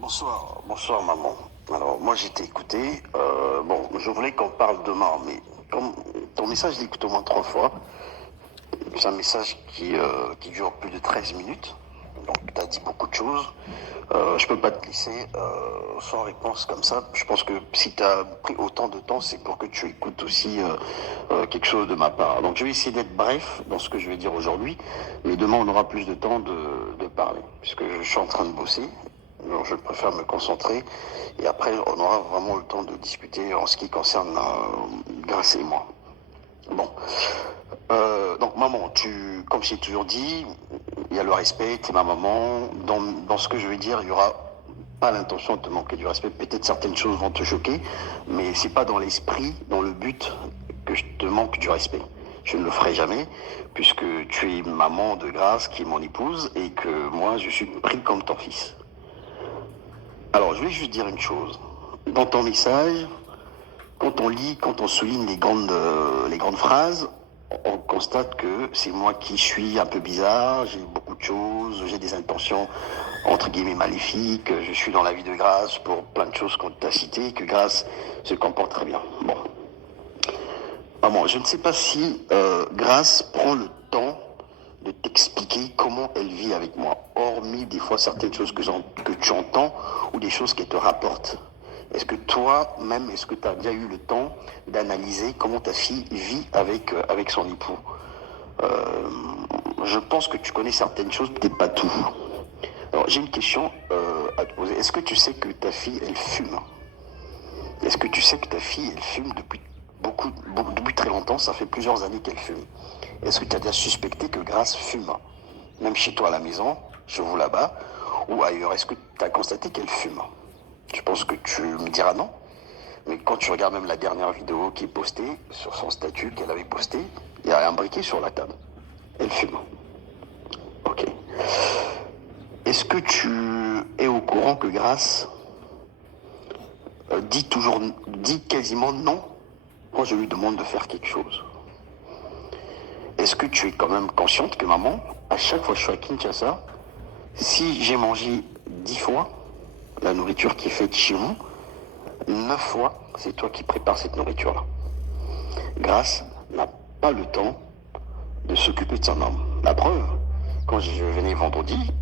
Bonsoir maman. Alors moi j'ai t'ai écouté. Bon, je voulais qu'on parle demain, mais comme ton message je l'ai écouté au moins 3 fois, c'est un message qui dure plus de 13 minutes. Donc tu as dit beaucoup de choses. Je peux pas te laisser sans réponse comme ça. Je pense que si tu as pris autant de temps, c'est pour que tu écoutes aussi quelque chose de ma part. Donc je vais essayer d'être bref dans ce que je vais dire aujourd'hui, mais demain on aura plus de temps de parler, puisque je suis en train de bosser. Donc je préfère me concentrer et après on aura vraiment le temps de discuter en ce qui concerne Grâce et moi. Bon, donc maman, comme j'ai toujours dit, il y a le respect, tu es ma maman. Dans ce que je vais dire, il y aura pas l'intention de te manquer du respect. Peut-être certaines choses vont te choquer, mais c'est pas dans l'esprit, dans le but que je te manque du respect. Je ne le ferai jamais, puisque tu es maman de Grâce, qui est mon épouse, et que moi, je suis pris comme ton fils. Alors, je vais juste dire une chose. Dans ton message, quand on lit, quand on souligne les grandes phrases, on constate que c'est moi qui suis un peu bizarre, j'ai beaucoup de choses, j'ai des intentions entre guillemets maléfiques, je suis dans la vie de Grâce pour plein de choses qu'on t'a citées, que Grâce se comporte très bien. Bon. Maman, je ne sais pas si Grâce prend le temps de t'expliquer comment elle vit avec moi, hormis des fois certaines choses que tu entends ou des choses qu'elle te rapporte. Est-ce que toi-même, est-ce que tu as déjà eu le temps d'analyser comment ta fille vit avec son époux? Je pense que tu connais certaines choses, peut-être pas tout. Alors, j'ai une question à te poser. Est-ce que tu sais que ta fille, elle fume? Est-ce que tu sais que ta fille, elle fume depuis très longtemps? Ça fait plusieurs années qu'elle fume. Est-ce que tu as déjà suspecté que Grâce fume? Même chez toi à la maison, chez vous là-bas, ou ailleurs, est-ce que tu as constaté qu'elle fume? Je pense que tu me diras non. Mais quand tu regardes même la dernière vidéo qui est postée sur son statut qu'elle avait posté, il y a un briquet sur la table. Elle fume. Ok. Est-ce que tu es au courant que Grâce dit quasiment non quand je lui demande de faire quelque chose? Est-ce que tu es quand même consciente que maman, à chaque fois que je suis à Kinshasa, si j'ai mangé 10 fois la nourriture qui est faite chez vous, 9 fois, c'est toi qui prépares cette nourriture-là. Grâce n'a pas le temps de s'occuper de son homme. La preuve, quand je venais vendredi,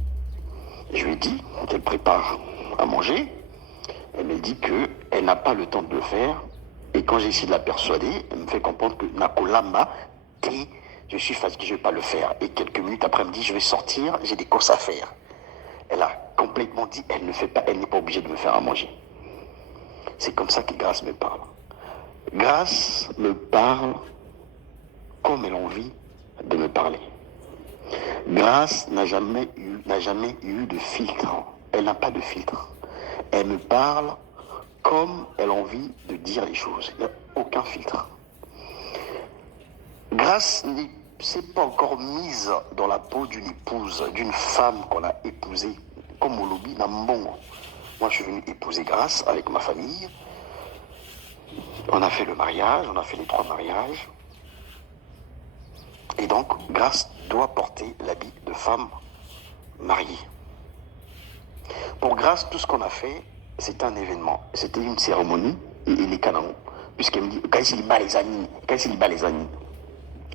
je lui ai dit qu'elle prépare à manger. Elle me dit qu'elle n'a pas le temps de le faire. Et quand j'ai essayé de la persuader, elle me fait comprendre que Nakolamba, je suis fatigué, je ne vais pas le faire. Et quelques minutes après, elle me dit, je vais sortir, j'ai des courses à faire. Elle a complètement dit, elle ne fait pas, elle n'est pas obligée de me faire à manger. C'est comme ça que Grâce me parle. Grâce me parle comme elle a envie de me parler. Grâce n'a jamais eu de filtre. Elle n'a pas de filtre. Elle me parle comme elle a envie de dire les choses. Il n'y a aucun filtre. Grâce ne s'est pas encore mise dans la peau d'une épouse, d'une femme qu'on a épousée, comme au lobby Nambongo. Moi, je suis venu épouser Grâce avec ma famille. On a fait le mariage, on a fait les 3 mariages. Et donc, Grâce doit porter l'habit de femme mariée. Pour Grâce, tout ce qu'on a fait, c'était un événement. C'était une cérémonie et les canons. Puisqu'elle me dit, quand il bat les amis.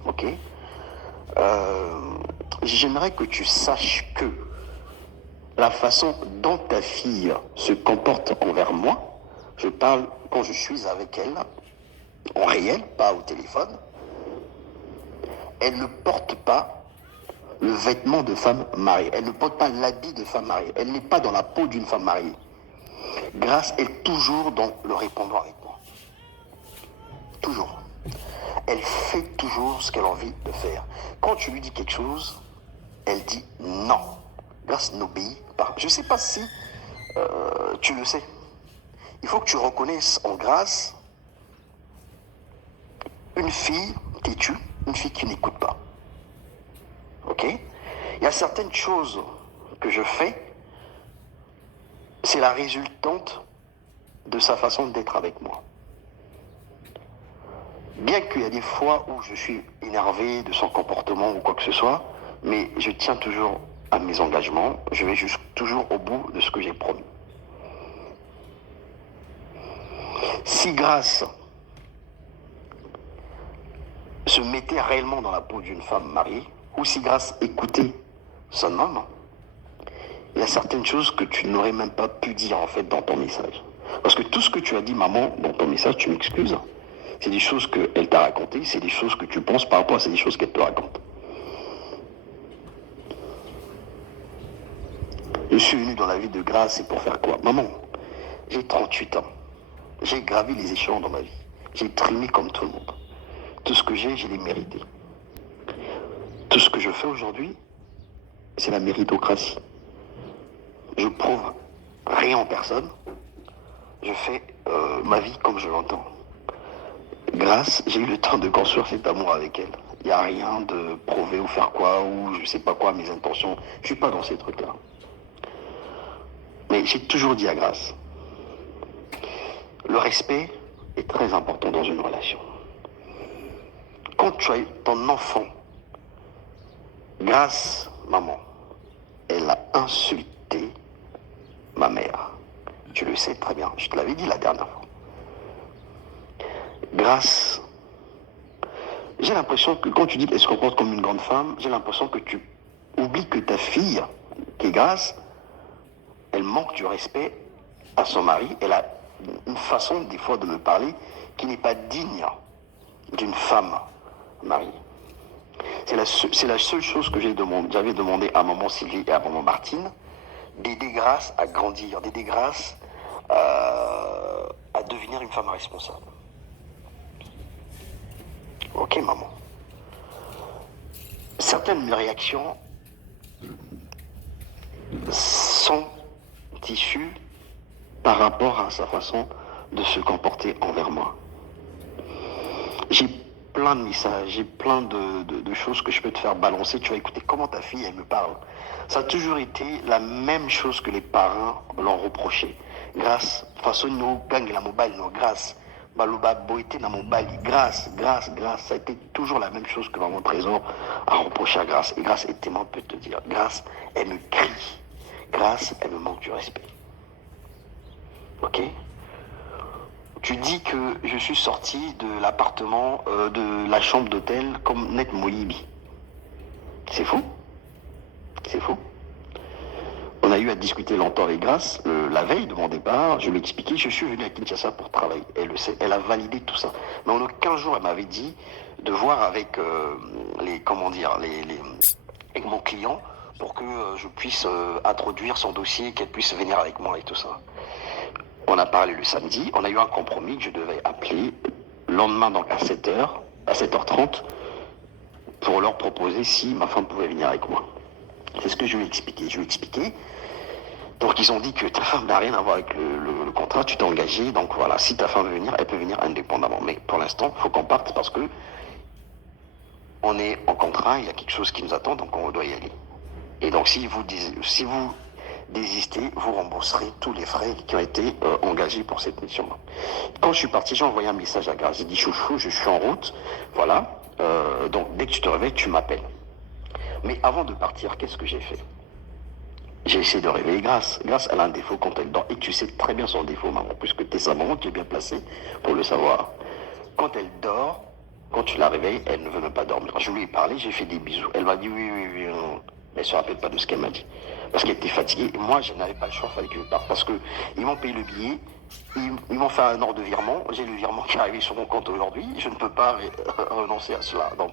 Ok. J'aimerais que tu saches que la façon dont ta fille se comporte envers moi, je parle quand je suis avec elle, en réel, pas au téléphone, elle ne porte pas le vêtement de femme mariée. Elle ne porte pas l'habit de femme mariée. Elle n'est pas dans la peau d'une femme mariée. Grâce est toujours dans le répondant avec moi. Toujours. Elle fait toujours ce qu'elle a envie de faire. Quand tu lui dis quelque chose, elle dit non. Grâce n'obéit pas. Je ne sais pas si tu le sais. Il faut que tu reconnaisses en Grâce une fille têtue, une fille qui n'écoute pas. Ok? Il y a certaines choses que je fais, c'est la résultante de sa façon d'être avec moi. Bien qu'il y a des fois où je suis énervé de son comportement ou quoi que ce soit, mais je tiens toujours à mes engagements, je vais toujours au bout de ce que j'ai promis. Si Grâce se mettait réellement dans la peau d'une femme mariée, ou si Grâce écoutait son homme, il y a certaines choses que tu n'aurais même pas pu dire en fait dans ton message. Parce que tout ce que tu as dit, maman, dans ton message, tu m'excuses. C'est des choses qu'elle t'a racontées, c'est des choses que tu penses par rapport à des choses qu'elle te raconte. Je suis venu dans la vie de Grâce, c'est pour faire quoi? Maman, j'ai 38 ans. J'ai gravi les échelons dans ma vie. J'ai trimé comme tout le monde. Tout ce que j'ai, je l'ai mérité. Tout ce que je fais aujourd'hui, c'est la méritocratie. Je prouve rien en personne. Je fais ma vie comme je l'entends. Grâce, j'ai eu le temps de construire cet amour avec elle. Il n'y a rien de prouver ou faire quoi, ou je sais pas quoi, mes intentions. Je suis pas dans ces trucs-là. Mais j'ai toujours dit à Grâce, le respect est très important dans une relation. Quand tu as ton enfant, Grâce, maman, elle a insulté ma mère. Tu le sais très bien, je te l'avais dit la dernière fois. Grâce, j'ai l'impression que quand tu dis qu'elle se comporte comme une grande femme, j'ai l'impression que tu oublies que ta fille, qui est Grâce, elle manque du respect à son mari. Elle a une façon des fois de me parler qui n'est pas digne d'une femme mariée. C'est la seule chose que j'avais demandé à maman Sylvie et à maman Martine, d'aider Grâce à grandir, d'aider Grâce à devenir une femme responsable. Ok maman. Certaines de mes réactions sont issues par rapport à sa façon de se comporter envers moi. J'ai plein de messages, j'ai plein de choses que je peux te faire balancer. Tu vas écouter comment ta fille, elle me parle. Ça a toujours été la même chose que les parents l'ont reproché. Grâce, façon nous gang la mobile, nos grâce. Balouba boité dans mobile, grâce. Ça a été toujours la même chose que Maman Trésor a reproché à Grâce. Et Grâce est tellement peut te dire. Grâce, elle me crie. Grâce, elle me manque du respect. Ok? Tu dis que je suis sorti de l'appartement, de la chambre d'hôtel comme Net Moyibi. C'est fou. C'est fou. On a eu à discuter longtemps avec Grâce. La veille de mon départ, je lui ai expliqué, je suis venu à Kinshasa pour travailler. Elle le sait, elle a validé tout ça. Mais en 15 jours, elle m'avait dit de voir avec avec mon client pour que je puisse introduire son dossier, qu'elle puisse venir avec moi et tout ça. On a parlé le samedi, on a eu un compromis que je devais appeler le lendemain donc à 7h, à 7h30, pour leur proposer si ma femme pouvait venir avec moi. C'est ce que je lui ai expliqué. Je lui ai expliqué. Donc ils ont dit que ta femme n'a rien à voir avec le contrat, tu t'es engagé, donc voilà, si ta femme veut venir, elle peut venir indépendamment. Mais pour l'instant, il faut qu'on parte parce que on est en contrat, il y a quelque chose qui nous attend, donc on doit y aller. Et donc si vous désistez, vous rembourserez tous les frais qui ont été engagés pour cette mission-là. Quand je suis parti, j'ai envoyé un message à Grâce. J'ai dit chouchou, je suis en route, voilà. Donc dès que tu te réveilles, tu m'appelles. Mais avant de partir, qu'est-ce que j'ai fait? J'ai essayé de réveiller Grâce. Grâce, elle a un défaut quand elle dort. Et tu sais très bien son défaut, maman, puisque tu es sa maman, tu es bien placée pour le savoir. Quand elle dort, quand tu la réveilles, elle ne veut même pas dormir. Je lui ai parlé, j'ai fait des bisous. Elle m'a dit oui. Non. Elle ne se rappelle pas de ce qu'elle m'a dit. Parce qu'elle était fatiguée. Et moi, je n'avais pas le choix, il fallait que je parte. Parce qu'ils m'ont payé le billet. Ils m'ont fait un ordre de virement. J'ai le virement qui est arrivé sur mon compte aujourd'hui. Je ne peux pas renoncer à cela. Donc,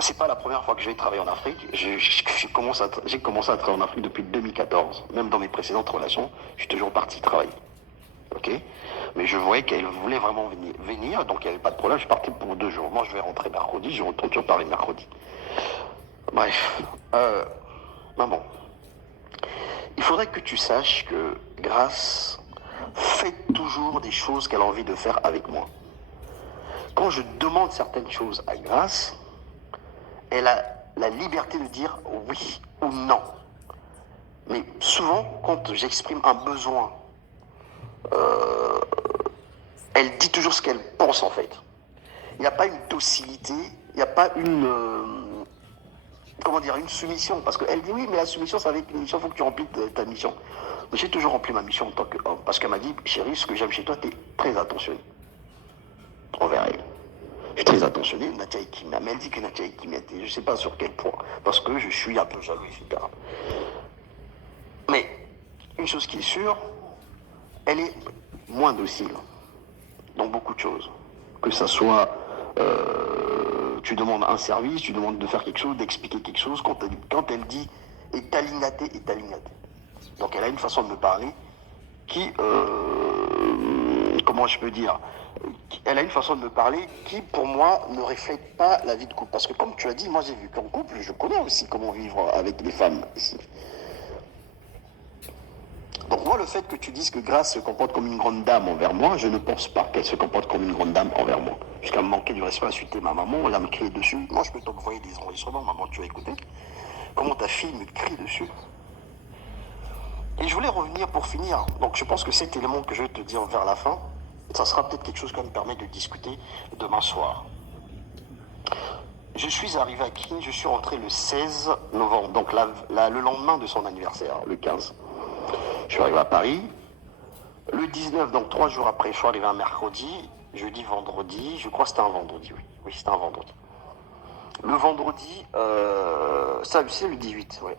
c'est pas la première fois que je vais travailler en Afrique. J'ai commencé à travailler en Afrique depuis 2014. Même dans mes précédentes relations, je suis toujours parti travailler. Ok? Mais je voyais qu'elle voulait vraiment venir, donc il n'y avait pas de problème. Je partais pour 2 jours. Moi, je vais rentrer mercredi, je retourne sur Paris mercredi. Bref, maman, il faudrait que tu saches que Grâce fait toujours des choses qu'elle a envie de faire avec moi. Quand je demande certaines choses à Grâce, elle a la liberté de dire oui ou non. Mais souvent, quand j'exprime un besoin, elle dit toujours ce qu'elle pense en fait. Il n'y a pas une docilité, il n'y a pas une soumission. Parce qu'elle dit oui, mais la soumission, ça veut dire une mission, il faut que tu remplis ta mission. J'ai toujours rempli ma mission en tant qu'homme. Parce qu'elle m'a dit, chérie, ce que j'aime chez toi, tu es très attentionné. envers elle. Je suis très attentionné, Nadia Ekimi, mais elle dit que Nadia Ekimi était, je ne sais pas sur quel point, parce que je suis un peu jaloux, etc. Mais une chose qui est sûre, elle est moins docile dans beaucoup de choses. Que ça soit, tu demandes un service, tu demandes de faire quelque chose, d'expliquer quelque chose, quand elle dit est alignaté. Donc elle a une façon de me parler qui, comment je peux dire, elle a une façon de me parler qui, pour moi, ne reflète pas la vie de couple. Parce que comme tu as dit, moi j'ai vu qu'en couple, je connais aussi comment vivre avec les femmes ici. Donc moi, le fait que tu dises que Grace se comporte comme une grande dame envers moi, je ne pense pas qu'elle se comporte comme une grande dame envers moi. Jusqu'à me manquer du respect, insulter ma maman, elle a me crier dessus. Moi, je peux t'envoyer des enregistrements, maman, tu as écouté comment ta fille me crie dessus. Et je voulais revenir pour finir. Donc je pense que cet élément que je vais te dire vers la fin, ça sera peut-être quelque chose qui va me permettre de discuter demain soir. Je suis arrivé à King, je suis rentré le 16 novembre, donc le lendemain de son anniversaire, le 15. Je suis arrivé à Paris. Le 19, donc 3 jours après, je suis arrivé un mercredi, jeudi, vendredi, je crois que c'était un vendredi, oui. Oui, c'était un vendredi. Le vendredi, ça c'est le 18, oui.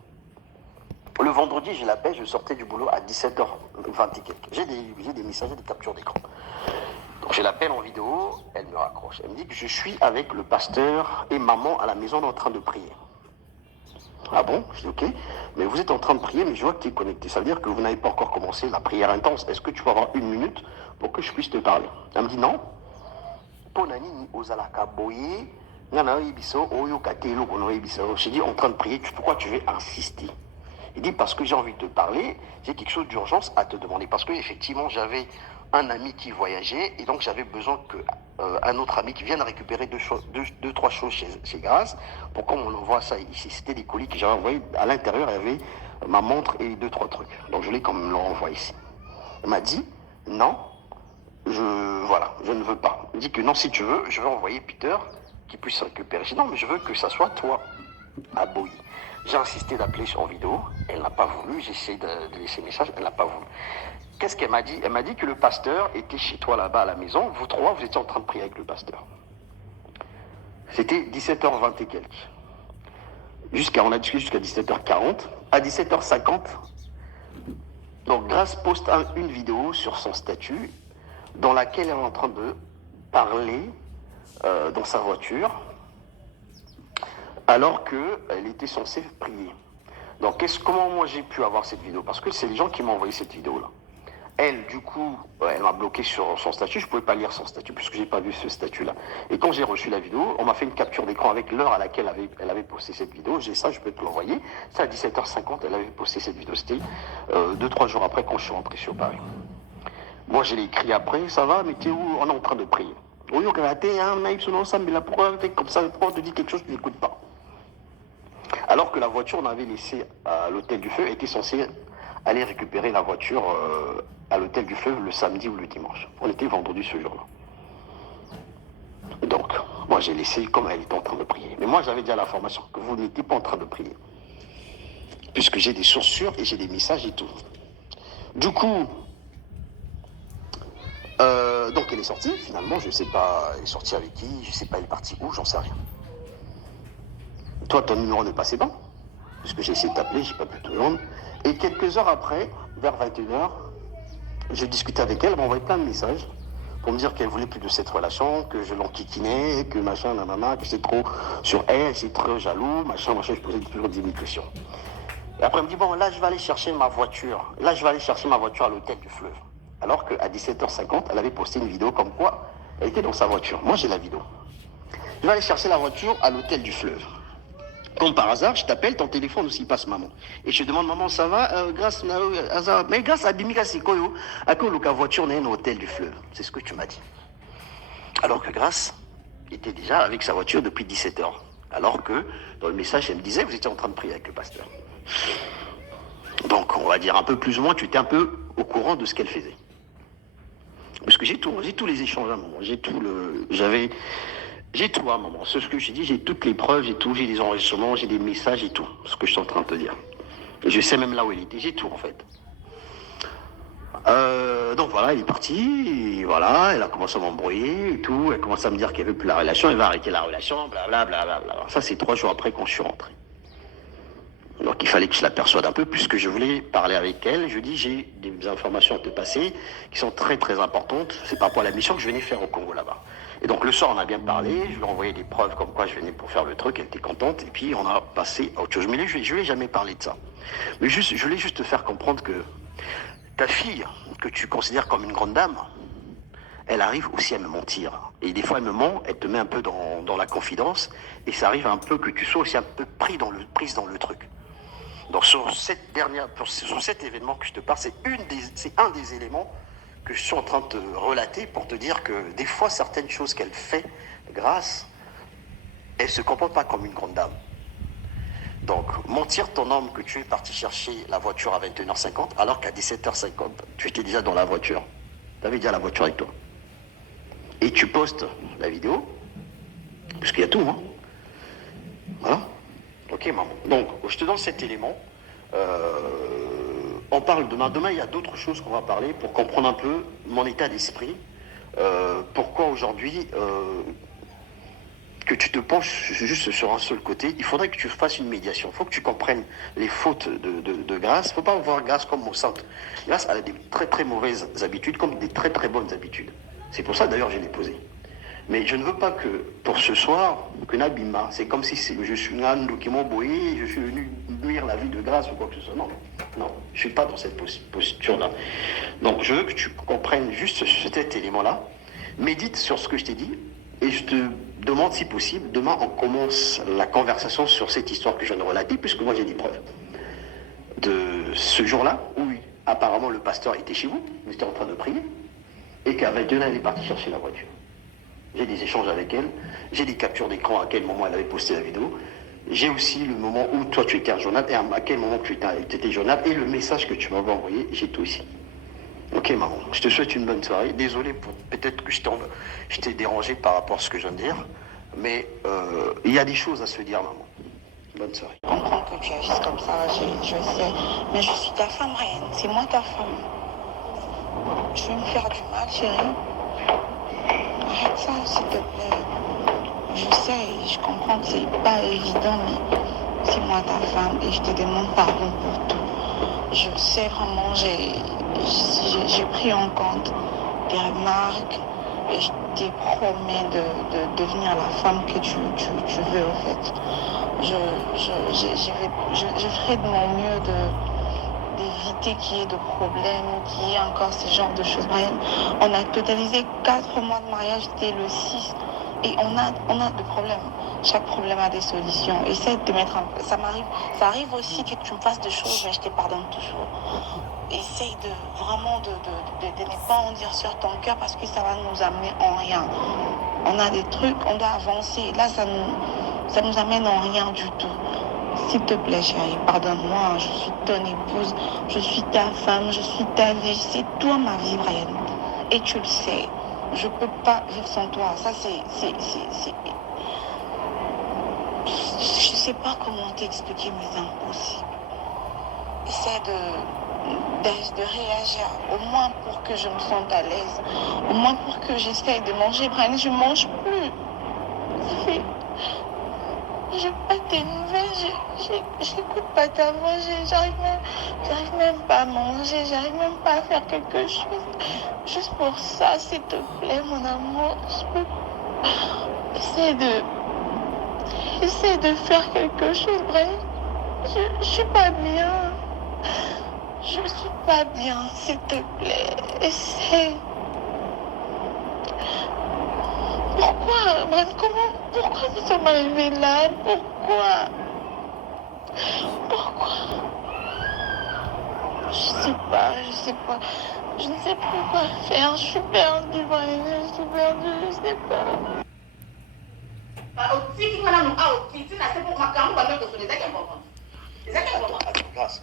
Le vendredi, je l'appelle, je sortais du boulot à 17h20 et quelques. J'ai des messages, des captures d'écran. Donc je l'appelle en vidéo, elle me raccroche. Elle me dit que je suis avec le pasteur et maman à la maison en train de prier. Ah bon? Je dis ok, mais vous êtes en train de prier, mais je vois que tu es connecté. Ça veut dire que vous n'avez pas encore commencé la prière intense. Est-ce que tu peux avoir une minute pour que je puisse te parler? Elle me dit non. J'ai dit en train de prier, pourquoi tu veux insister? Il dit parce que j'ai envie de te parler, j'ai quelque chose d'urgence à te demander. Parce que effectivement j'avais un ami qui voyageait et donc j'avais besoin qu'un autre ami qui vienne récupérer deux, trois choses chez Grace pour qu'on envoie ça ici. C'était des colis que j'avais envoyés. À l'intérieur, il y avait ma montre et deux, trois trucs. Donc je voulais quand même le renvoyer ici. Elle m'a dit non, je ne veux pas. Elle dit que non, si tu veux, je vais envoyer Peter qui puisse récupérer. Je dis non, mais je veux que ça soit toi à Bowie. J'ai insisté d'appeler en vidéo, elle n'a pas voulu, j'ai essayé de laisser message, elle n'a pas voulu. Qu'est-ce qu'elle m'a dit? Elle m'a dit que le pasteur était chez toi là-bas à la maison, vous trois, vous étiez en train de prier avec le pasteur. C'était 17h20 et quelques. On a discuté jusqu'à 17h40. À 17h50, donc Grace poste une vidéo sur son statut dans laquelle elle est en train de parler dans sa voiture alors qu'elle était censée prier. Donc, comment moi j'ai pu avoir cette vidéo? Parce que c'est les gens qui m'ont envoyé cette vidéo-là. Elle, du coup, elle m'a bloqué sur son statut. Je ne pouvais pas lire son statut puisque je n'ai pas vu ce statut-là. Et quand j'ai reçu la vidéo, on m'a fait une capture d'écran avec l'heure à laquelle elle avait posté cette vidéo. J'ai ça, je peux te l'envoyer. C'est à 17h50, elle avait posté cette vidéo. C'était 2-3 jours après quand je suis rentré sur Paris. Moi, je l'ai écrit après. Ça va, mais t'es où? On est en train de prier. Oui, on a été un naïf sur l'ensemble, mais là, pourquoi comme ça, pourquoi on te dit quelque chose que tu n'écoutes pas? Alors que la voiture, on avait laissé à l'hôtel du Feu, était censée aller récupérer la voiture à l'hôtel du Fleuve le samedi ou le dimanche. On était vendredi ce jour-là. Donc, moi j'ai laissé comme elle était en train de prier. Mais moi j'avais déjà l'information que vous n'étiez pas en train de prier. Puisque j'ai des sources sûres et j'ai des messages et tout. Du coup, donc elle est sortie finalement, je ne sais pas, elle est sortie avec qui, je ne sais pas elle est partie où, j'en sais rien. Toi ton numéro ne passait pas, puisque j'ai essayé de t'appeler, je n'ai pas pu te rendre. Et quelques heures après, vers 21h, j'ai discuté avec elle, elle m'a envoyé plein de messages pour me dire qu'elle voulait plus de cette relation, que je l'enquiquinais, que machin, nanana, que c'est trop sur elle, c'est trop jaloux, machin, je posais toujours des questions. Et après, elle me dit, bon, là, je vais aller chercher ma voiture. Là, je vais aller chercher ma voiture à l'hôtel du Fleuve. Alors qu'à 17h50, elle avait posté une vidéo comme quoi elle était dans sa voiture. Moi, j'ai la vidéo. Je vais aller chercher la voiture à l'hôtel du Fleuve. Comme par hasard, je t'appelle, ton téléphone aussi passe maman. Et je te demande, maman, ça va? Grâce à Bimika Sikoyo, à quoi la voiture n'est un hôtel du Fleuve? C'est ce que tu m'as dit. Alors que Grâce était déjà avec sa voiture depuis 17h. Alors que dans le message, elle me disait, vous étiez en train de prier avec le pasteur. Donc, on va dire un peu plus ou moins, tu étais un peu au courant de ce qu'elle faisait. Parce que j'ai tous les échanges à un moment. J'ai tout à un moment. C'est ce que j'ai dit, j'ai toutes les preuves, j'ai des enregistrements, j'ai des messages et tout. Ce que je suis en train de te dire. Et je sais même là où elle était, j'ai tout en fait. Donc voilà. voilà, elle est partie, et voilà, elle a commencé à m'embrouiller et tout, elle commence à me dire qu'elle veut plus la relation, elle va arrêter la relation, blablabla. Bla, bla, bla. Ça, c'est 3 jours après qu'on suis rentré. Donc il fallait que je la persuade un peu, puisque je voulais parler avec elle. Je dis, j'ai des informations à te passer qui sont très très importantes. C'est par rapport à la mission que je venais faire au Congo là-bas. Et donc le soir, on a bien parlé. Je lui ai envoyé des preuves comme quoi je venais pour faire le truc. Elle était contente. Et puis on a passé à autre chose. Mais je ne lui ai jamais parlé de ça. Mais juste, je voulais juste te faire comprendre que ta fille, que tu considères comme une grande dame, elle arrive aussi à me mentir. Et des fois, elle me ment, elle te met un peu dans la confidence. Et ça arrive un peu que tu sois aussi un peu prise dans le truc. Donc sur cet événement que je te parle, c'est un des éléments que je suis en train de te relater pour te dire que des fois, certaines choses qu'elle fait, grâce, elle ne se comporte pas comme une grande dame. Donc, mentir ton homme que tu es parti chercher la voiture à 21h50, alors qu'à 17h50, tu étais déjà dans la voiture. Tu avais déjà la voiture avec toi. Et tu postes la vidéo, parce qu'il y a tout, hein. Voilà. Ok, maman. Donc, je te donne cet élément. On parle demain. Demain, il y a d'autres choses qu'on va parler pour comprendre un peu mon état d'esprit. Pourquoi aujourd'hui que tu te penches juste sur un seul côté. Il faudrait que tu fasses une médiation. Il faut que tu comprennes les fautes de Grâce. Il ne faut pas voir Grâce comme mon sainte. Grâce, elle a des très très mauvaises habitudes comme des très très bonnes habitudes. C'est pour ça d'ailleurs je l'ai posé. Mais je ne veux pas que, pour ce soir, que Nabima, c'est comme si je suis Nando qui m'a je suis venu nuire la vie de Grâce ou quoi que ce soit. Non, non, je ne suis pas dans cette posture-là. Donc je veux que tu comprennes juste cet élément-là, médite sur ce que je t'ai dit, et je te demande si possible, demain on commence la conversation sur cette histoire que je viens de relater, puisque moi j'ai des preuves. De ce jour-là, où apparemment le pasteur était chez vous, vous étiez en train de prier, et qu'à 21h, elle est partie chercher la voiture. J'ai des échanges avec elle, j'ai des captures d'écran à quel moment elle avait posté la vidéo, j'ai aussi le moment où toi tu étais injoignable et à quel moment tu étais joignable et le message que tu m'avais envoyé, j'ai tout ici. Ok maman, je te souhaite une bonne soirée. Désolé pour peut-être que je t'ai dérangé par rapport à ce que je viens de dire, mais il y a des choses à se dire maman. Bonne soirée. Je comprends que tu agisses comme ça, je sais, mais je suis ta femme, Ryan, c'est moi ta femme. Je vais me faire du mal, chérie. Arrête ça, s'il te plaît. Je sais, je comprends que c'est pas évident, mais c'est moi ta femme et je te demande pardon pour tout. Je sais vraiment, j'ai pris en compte tes remarques et je te promets de devenir la femme que tu veux en fait. Je ferai de mon mieux d'éviter qu'il y ait de problèmes, qu'il y ait encore ce genre de choses. Brian, on a totalisé 4 mois de mariage, c'était le 6. Et on a des problèmes. Chaque problème a des solutions. Essaie de te mettre en... Ça arrive aussi que tu me fasses des choses, mais je te pardonne toujours. Essaye vraiment de ne pas en dire sur ton cœur parce que ça va nous amener en rien. On a des trucs, on doit avancer. Là, ça nous amène en rien du tout. S'il te plaît, chérie, pardonne-moi. Je suis ton épouse, je suis ta femme, je suis ta vie. C'est toi ma vie, Brian. Et tu le sais. Je peux pas vivre sans toi. Ça, c'est... Je sais pas comment t'expliquer, mais c'est impossible. Essaie de réagir, au moins pour que je me sente à l'aise. Au moins pour que j'essaie de manger. Brian, je mange plus. J'ai pas tes nouvelles, j'écoute pas ta voix, j'arrive même pas à manger, j'arrive même pas à faire quelque chose. Juste pour ça, s'il te plaît, mon amour, je peux... Essaie de faire quelque chose, bref. Je suis pas bien. Je suis pas bien, s'il te plaît. Essaie. Pourquoi, bref, pourquoi nous sommes arrivés là? Pourquoi? Je sais pas. Je ne sais plus quoi faire. Je suis perdue, bref, je sais pas. Grâce.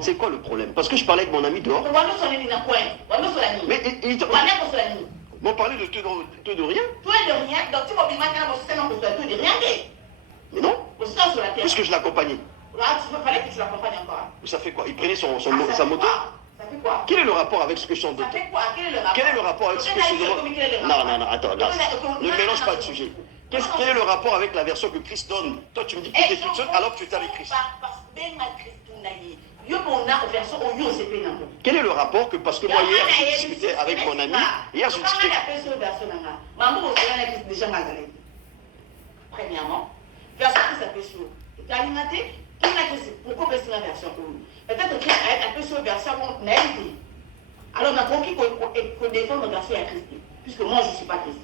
C'est quoi le problème? Parce que je parlais avec mon ami dehors. Mais m'ont parlé de tout de rien. Toi de rien, donc tu m'as dit que tu de rien. Mais non. Puisque je l'accompagnais. Ah, tu fallait que tu l'accompagnes encore. Ça fait quoi? Il prenait sa moto? Ça fait quoi? Quel est le rapport avec ce que je t'en demande? Ça fait quoi? Quel est le rapport? Quel est le rapport avec ce que je te demande? Non, attends, ne mélange pas de sujet. Quel est le rapport avec la version que Christ donne? Toi, tu me dis que tu étais toute seule alors que tu étais avec Christ. Quel est le rapport que, parce que moi hier, j'ai discuté avec mon ami, hier, j'ai discuté... Premièrement, version qui s'appelle sur. Tu as alimenté, pourquoi passer la version? Peut-être qu'il y a un peu sur version naïveté. Alors, on a compris qu'on défend notre version à Christ, puisque moi, je ne suis pas Christ.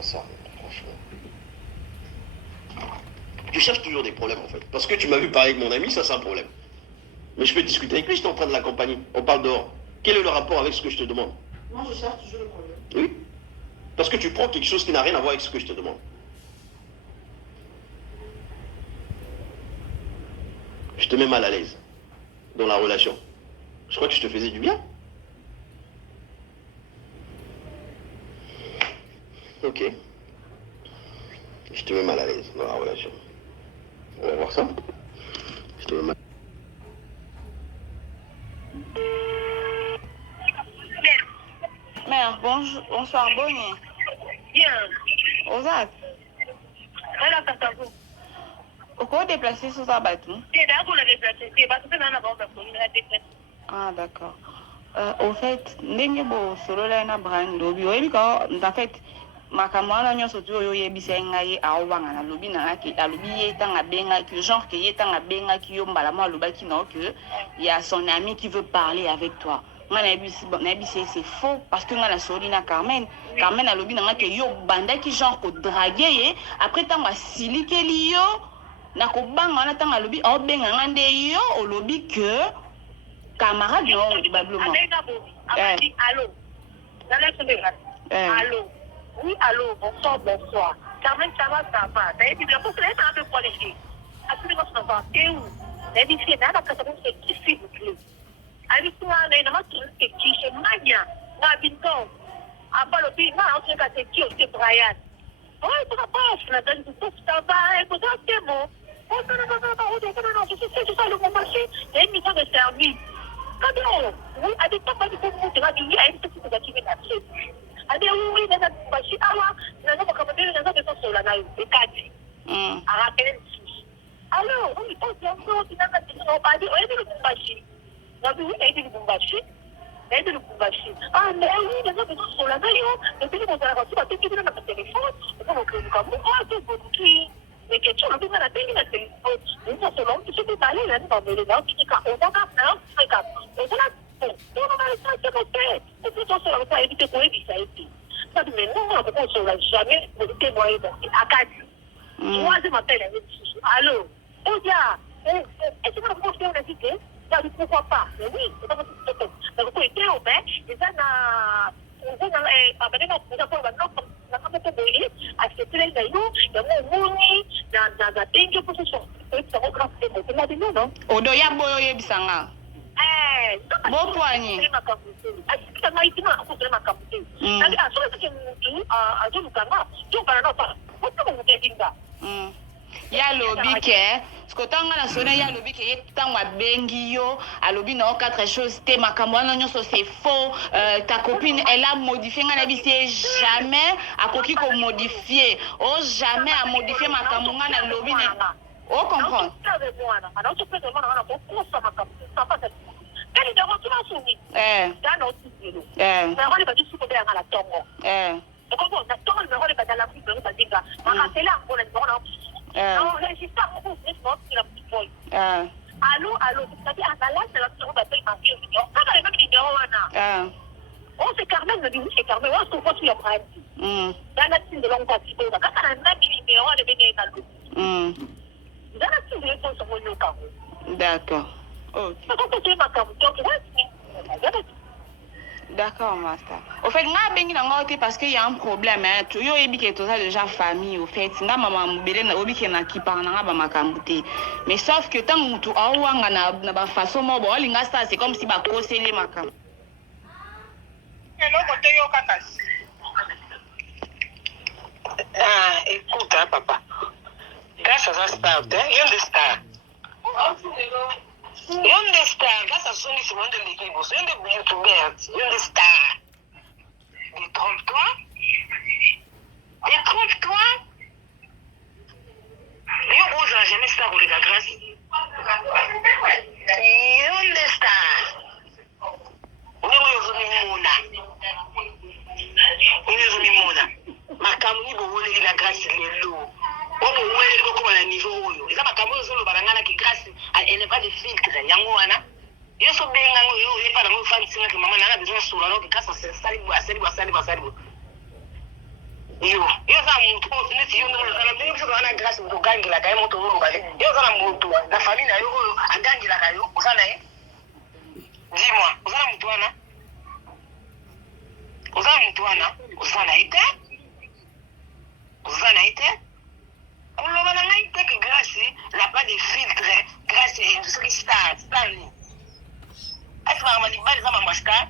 Ça, franchement. Tu cherches toujours des problèmes, en fait. Parce que tu m'as vu parler avec mon ami, ça, c'est un problème. Mais je peux discuter avec lui, je suis en train de l'accompagner. On parle dehors. Quel est le rapport avec ce que je te demande? Moi, je cherche toujours le problème. Oui. Parce que tu prends quelque chose qui n'a rien à voir avec ce que je te demande. Je te mets mal à l'aise dans la relation. Je crois que je te faisais du bien. Ok. Je te mets mal à l'aise dans la relation. On va voir ça. Je te mets mal. Mère, bonsoir, Bonnie. Bien. Ozat. Elle a fait vous. Pourquoi déplacer sur sa bateau? C'est là qu'on l'a déplacé. C'est parce que maintenant, on va la déplacer. Ah, d'accord. Au fait, ndenge bo solo la na brand lobi oyebi ka en fait makambo wana nyonso tu oyo oyebisa ngai aowanga na lobi na ngaki alobi ye tanga bengaki genre que ye tanga bengaki yo mbala mo alobaki na que il y a son ami qui veut parler avec toi. Nga na yebisi c'est faux parce que nga na soli na Carmen alobi na ngaki yo bandaki genre ko draguer ye après tanga silikeli yo na ko banga wana tanga alobi o benga ngande yo olobi que camarade non probablement. Allô. Allô. Oui, allô, bonsoir. Carmen, ça va. T'as dit, bien, pour que les gens ne soient pas les absolument, ça va. Et où? T'as dit, c'est là, parce que c'est qui, s'il vous plaît. Avec toi, on a une autre qui, c'est Mania, Rabinton. Après, le pays, on sait que c'est qui, c'est Brian. Oh, il ne pas, je la donne tout ça va, c'est bon. Oh, non, c'est ça, le bon marché. Il y a une mission de service. Non, oui, avec toi, tu peux monter là, tu as une petite activité là-dessus. Allez, oui, dans la machine, alors, nous avons commandé les gens de son sol, là, les cadres. À rappeler le souci. Alors, oui, on dit encore, tu n'as pas dit, on va dire, on est de l'Ubumbashi. On a dit, oui, on est de l'Ubumbashi. Ah, mais oui, les gens de son sol, là, le pays, on a reçu, on a dit, on a notre téléphone, on a créé comme, oh, c'est bon, qui. Mais question, on a dit, on a payé la téléphone. Nous, on se lance, tu sais, tu allé, là, dans les gens, qui disent, on va faire, c'est comme, on va bon, on va faire, c'est bon, et puis, on se va éviter pour éviter ça, et puis. Ça dit, mais non, on ne saura jamais vous témoigner à Kadi. Moi, je m'appelle allô, Odia, est-ce que vous pouvez faire une idée? Ça dit, pourquoi pas? Mais oui, c'est pas possible. Donc, vous pouvez dire, mais, les gens, odoya boyo yebisanga bopwani ya lobi ke skotanga na sona ya lobi ke yetango abengi yo alobi na quatre choses te makambo wana nyonso c'est faux. Ta copine elle a modifié nga na bi c'est jamais akoki ko modifier jamais a modifier makambo nga na lobi na o comprendre allô, c'est-à-dire à la c'est la seconde appel ma fille. Quand elle est même numéro 1. Oh, c'est Carmen, me dit oui, c'est Carmen. On se voit sur le prime. Dans la team de longue partie, quand elle a même numéro 1, elle est venue dans le dans la team de l'époque, on va au Cameroun. D'accord. Ok. Quand tu es ma Cameroun, tu vois, d'accord, master. Au fait, nga bengi na ngoti parce qu'il y a un problème hein. Tu yo ebi ke toza déjà famille au fait. Nga mama mubele na obi ke na kipa na nga ba makambuté. Mais sauf que tant mutu awanga na ba façon mo bo linga ça c'est comme si ba kosele makam. Écoute, hein, papa. Grâce à ça, star, il y a des stars. Il y a des stars. Grâce à ça, il y a des l'équipe. Il y a des youtubeurs. Il y a des stars. Détrompe-toi. Détrompe-toi. Il y a jamais star pour les grâce. Il y a des stars. Il y a makamuni bowole la grâce lelo obo wele boko na niveau oyo eza makamuni zolo balangana ki grâce elle n'est pas de filtre yango wana yeso benga ngo yo yepa na ngo fan singa ke mama na besoin sura no grâce à sali yo za muntu ne ti yo no na benga so na grâce mo gangila kai moto wo bale yo za na muntu na famille na yo oyo agangila kayo osana dis-moi osana muntu wana ite Vous en avez été? On l'a été que grâce n'a pas de filtre, grâce à ce qui star. Est-ce que vous avez dit que vous avez star?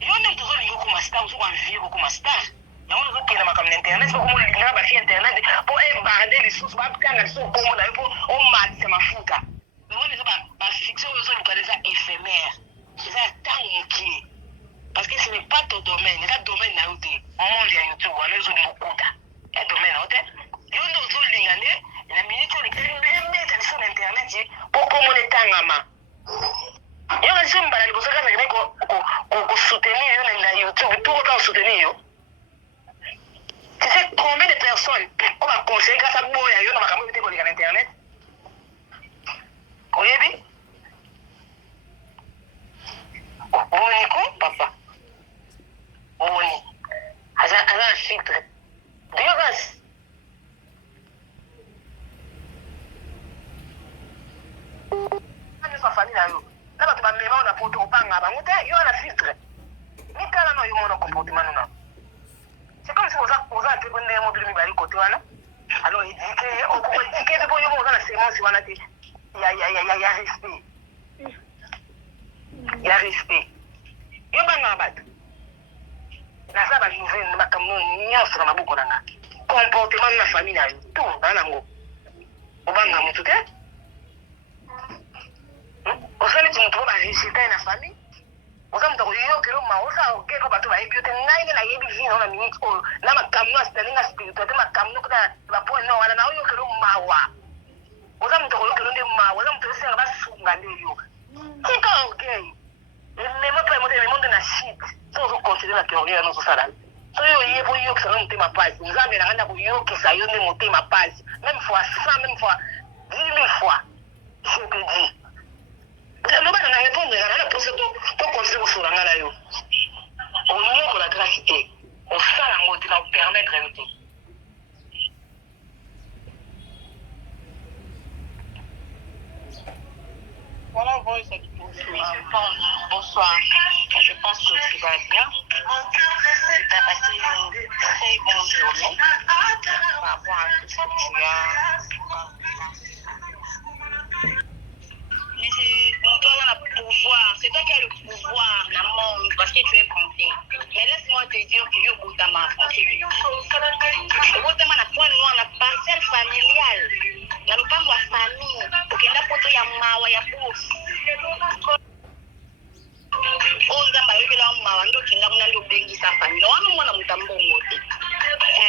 Il y a toujours des gens qui ont star, qui ont vie, qui ont star. Il y a des gens qui ont internet, qui ont internet pour barrer les sources, pour faire les sources, pour matcher ma fouka. Mais moi, je vais fixer aux autres qui sont éphémères. C'est un temps qui est. Parce que ce n'est pas ton domaine. C'est un domaine dans lequel on monte sur YouTube, on est sur le compte. Un domaine, ok? Il y a des gens qui la minute où ils mettent sur Internet pour communiquer tangama. Il y a des gens qui soutenir YouTube pour soutenir. Tu sais combien de personnes on va conseiller grâce à Boya on va communiquer sur Internet? Oui, oui. Bon, papa. Bon, elle a un filtre. Dios. Sa famille là yo. Là ba tu mema na photo opanga ba ngote yo na filtre. Ni kala no yo mona comportement non. C'est comme si vous avez que bonne mobile mi bari côté wana. Alors il dit que on peut dire que bon yo mona sémence wana ti. Ya respect. Ya respect. Yo banga batu. Na saba juven makamu nyafo na mabuko nanga comportement na famille na tout nanango obanga mutu te osali muntu ba réussite na famille osamuta ko yo kero ma osa o keko batu ba ebiote ngai na yebi vino na minute ko na makamu na standinga spiritualité makamu ko na ba point no wana na yo kero mawa osamuta ko yo kero ndi mawa osamuta senga ba sunga ndeyo tika okay le mo monde na shit so continuer la théorie à nos salariés. So yo yebo yo que ça monter ma page. Nous avons la rendre yo que ça yo ne monter ma page. Même fois 100, même fois 10 000 fois. Je te dis. Le ba na répondre la procédure pour continuer sur la yo. On nous la gratuité. On ça la mode va permettre de tout. Voilà, voice bonsoir. Je pense que tu vas bien. Tu as passé une très bonne journée par rapport à tout ce que tu as. Mais on doit le pouvoir. C'est toi qui as le pouvoir dans le monde parce que tu es français. Mais laisse-moi te dire que je suis ma français. Je suis ma parcelle familiale. Na lupango wa famille ukienda poto ya mawa ya bosi onza mbayo kila mawa ndo kinga muna ndo bengi sa famille wana mwana mutambongo te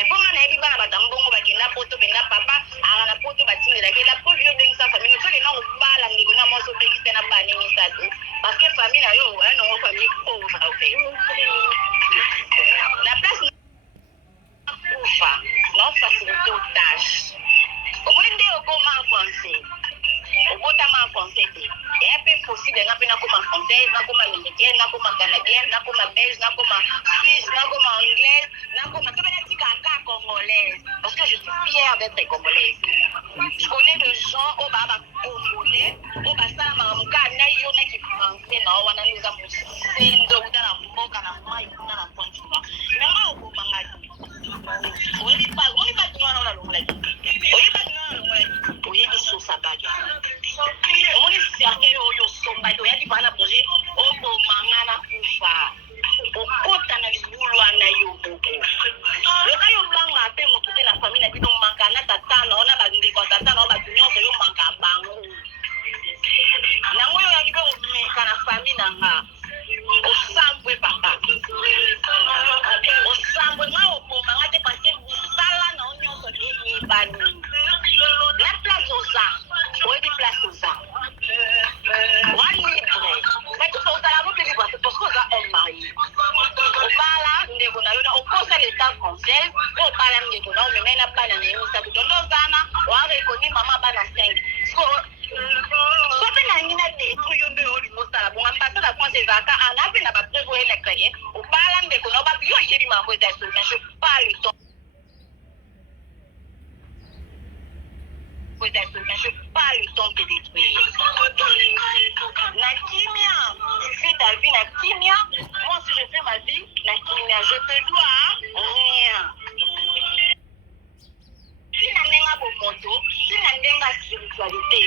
ponga na ebi bana batambongo bakenda poto benda papa ala na poto batindela kila po yo bengi sa famille so kena ubala ndiko na moso bengi tena bani ni satu parce que famille na yo wana ngo famille pauvre au fait la place kufa na facilité aux tâches. Omwende okoma français. Okotama français. Et un peu possible na pena koma français, na koma américain, na koma canadien, na koma belge, na koma suisse, na koma anglais, na koma tout bena tika congolaise parce que je suis fière d'être congolaise. Je connais des gens au baba congolais, au basa mamuka na yo na ki français na wana nous a musendo na mboka na mai na ponchuma. Nanga okoma ngati. Oui, pas non la longue. Oui, pas non la longue. Oui, des choses à bague. On est certain au yo somba, il y a des bana projet au mangana kufa. Au kota na mais n'a pas d'année, ça vous donne aux ânes, on a reconnu maman bana 5. So pe na ngina de truyo de ori mosala bon ambata la point des vacances en a fait na ba prévoir les créer au parlant de kono ba yo chéri mambo de so mais je pas le temps mais je pas le temps de détruire na kimia tu fais ta vie na kimia moi si je fais ma vie na kimia je te dois rien si na ndenga bomoto si na ndenga spiritualité